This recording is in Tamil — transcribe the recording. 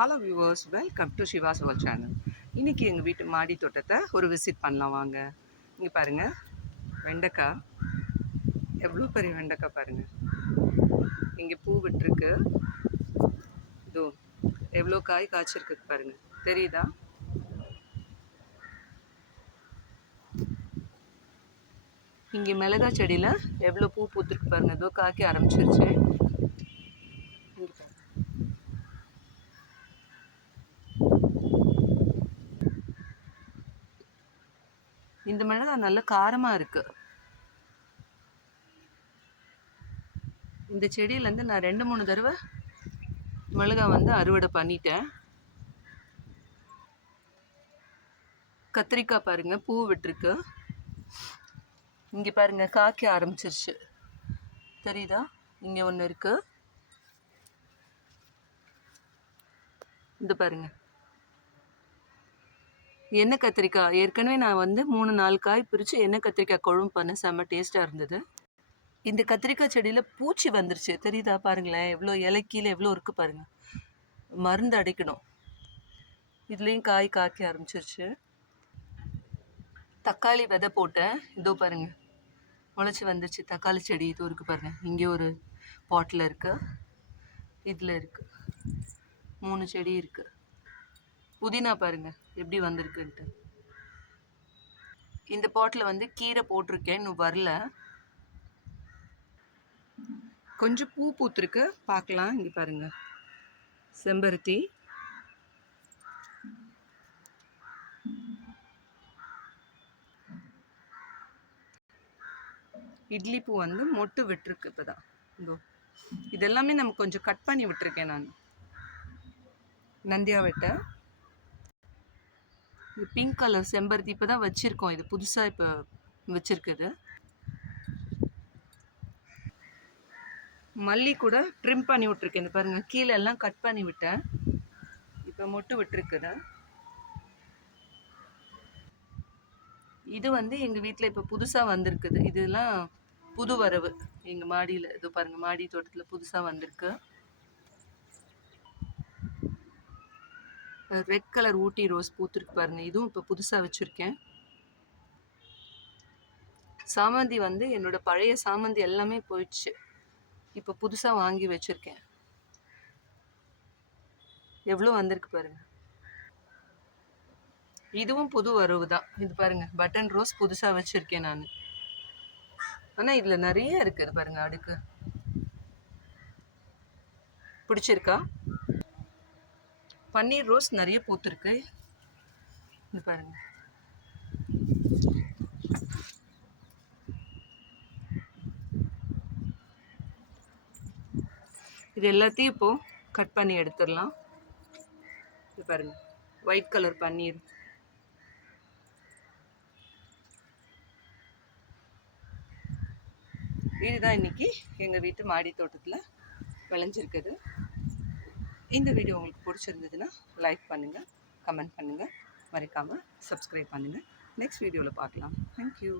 Hello viewers, welcome to Shiva's our channel. இன்றைக்கி எங்கள் வீட்டு மாடி தோட்டத்தை ஒரு விசிட் பண்ணலாம் வாங்க. இங்கே பாருங்கள், வெண்டைக்காய் எவ்வளோ பெரிய வெண்டைக்காய் பாருங்கள். இங்கே பூ விட்டுருக்கு. இதோ எவ்வளோ காய் காய்ச்சிருக்கு பாருங்கள், தெரியுதா? இங்கே மிளகாய் செடியில் எவ்வளோ பூ பூத்துருக்கு பாருங்கள். இதோ காய்க்க ஆரம்பிச்சிருச்சு. இந்த மிளகாய் நல்ல காரமாக இருக்குது. இந்த செடியிலேருந்து நான் 2-3 தடவை மிளகாய் அறுவடை பண்ணிட்டேன். கத்திரிக்காய் பாருங்கள், பூ விட்டுருக்கு. இங்கே பாருங்கள், காய்க்க ஆரம்பிச்சிருச்சு. தெரியுதா? இங்கே ஒன்று இருக்குது. இந்த பாருங்கள், எண்ணெய் கத்திரிக்காய். ஏற்கனவே நான் 3-4 காய் பிரித்து எண்ணெய் கத்திரிக்காய் குழம்பு பண்ண செம்ம டேஸ்ட்டாக இருந்தது. இந்த கத்திரிக்காய் செடியில் பூச்சி வந்துருச்சு. தெரியுதா? பாருங்களேன், எவ்வளோ இலை கீழே எவ்வளோ இருக்குது பாருங்கள். மருந்து அடைக்கணும். இதுலேயும் காய் காய்க்க ஆரம்பிச்சிருச்சு. தக்காளி விதை போட்டேன். இதோ பாருங்கள், முளைச்சி வந்துருச்சு. தக்காளி செடி இதோ இருக்குது பாருங்கள். இங்கே ஒரு பாட்டில் இருக்குது, இதில் இருக்குது. 3 செடி இருக்குது. புதினா பாருங்கள் எப்படி வந்திருக்குன்ட்டு. இந்த பாட்டில் கீரை போட்டிருக்கேன், இன்னும் வரல. கொஞ்சம் பூ பூத்துருக்கு, பார்க்கலாம். இங்கே பாருங்கள், செம்பருத்தி. இட்லி பூ மொட்டு விட்டுருக்கு இப்போ தான். இதோ இதெல்லாமே நம்ம கொஞ்சம் கட் பண்ணி விட்டுருக்கேன் நான். நந்தியா வெட்டை. இது பிங்க் கலர் செம்பருத்தி இப்போ தான் வச்சுருக்கோம். இது புதுசாக இப்போ வச்சுருக்குது. மல்லி கூட ட்ரிம் பண்ணி விட்ருக்கேன். இந்த பாருங்கள், கீழே எல்லாம் கட் பண்ணி விட்டேன். இப்போ மொட்டு விட்டுருக்குது. இது எங்கள் வீட்டில் இப்போ புதுசாக வந்திருக்குது. இதெல்லாம் புது வரவு எங்கள் மாடியில். இது பாருங்கள், மாடி தோட்டத்தில் புதுசாக வந்திருக்கு. ரெட் கலர் ஊட்டி ரோஸ் பூத்துருக்கு பாருங்கள். இதுவும் இப்போ புதுசாக வச்சுருக்கேன். சாமந்தி என்னோட பழைய சாமந்தி எல்லாமே போயிடுச்சு. இப்போ புதுசாக வாங்கி வச்சுருக்கேன். எவ்வளோ வந்திருக்கு பாருங்கள். இதுவும் புது வரவு தான். இது பாருங்கள், பட்டன் ரோஸ் புதுசாக வச்சுருக்கேன் நான். ஆனால் இதில் நிறைய இருக்குது பாருங்கள், அடுக்கு. பிடிச்சிருக்கா? பன்னீர் ரோஸ் நிறைய பூத்துருக்கு. இது பாருங்க. இது எல்லாத்தையும் இப்போ கட் பண்ணி எடுத்துடலாம். இது பாருங்க, ஒயிட் கலர் பன்னீர். இதுதான் இன்னைக்கு எங்கள் வீட்டு மாடி தோட்டத்தில் விளைஞ்சிருக்குது. இந்த வீடியோ உங்களுக்கு பிடிச்சிருந்ததுன்னா லைக் பண்ணுங்கள், கமெண்ட் பண்ணுங்கள், மறக்காமல் சப்ஸ்கிரைப் பண்ணுங்கள். நெக்ஸ்ட் வீடியோவில் பார்க்கலாம். தேங்க்யூ.